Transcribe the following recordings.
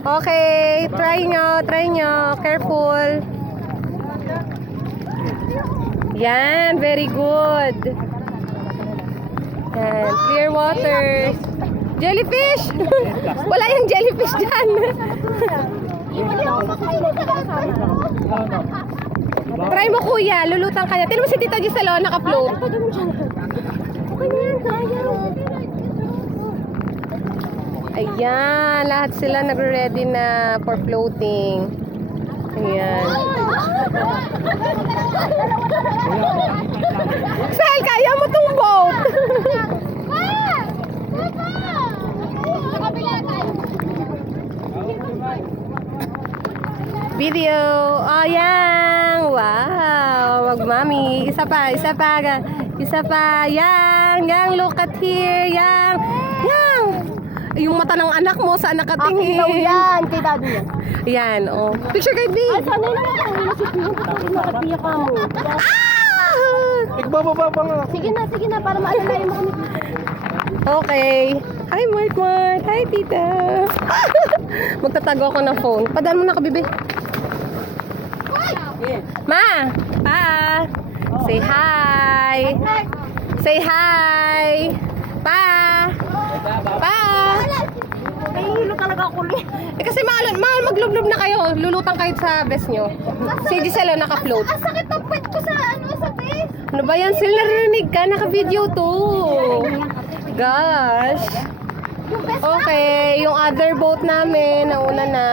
Okay, try nyo. Careful. Yan, very good. Yan, clear waters. Jellyfish! Wala yung jellyfish dyan. Try mo kuya, lulutang ka niya. Tignan mo si Tita Gisela, naka-float. Ayan, lahat sila nagre-ready na for floating. Ayan. Sal, kaya mo tong boat. Video. Oh, yan. Wow. Wag mami. Isa pa. Yang, look at here. Yang. Yung mata ng anak mo, saan nakatingin? Akin daw yan, kay daddy yan. Yan, oh. Picture kay B. Ay, sana yun naman ako. Nakatiyak ka mo. Igbababa pa nga. Sige na, para maalalayan mo kami. Okay. Hi, Mart. Hi, tita. Magtatago ako ng phone. Padaan mo na ka, bibi. Ma! Pa! Say hi! Say hi! Pa! Pa! Nahihilo talaga ako ulit. Kasi mahal maglublob na kayo. Lulutang kayo sa best nyo. Si Gisela naka-float. Ang sakit ng puwet ko sa base. Ano ba yan? Sila narinig ka. Naka-video to. Gosh. Okay. Yung other boat namin, nauna na.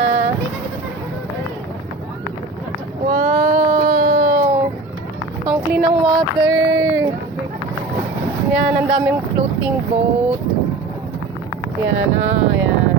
Wow. Ang clean ng water. Yan, ang daming floating boat. Yan, yan.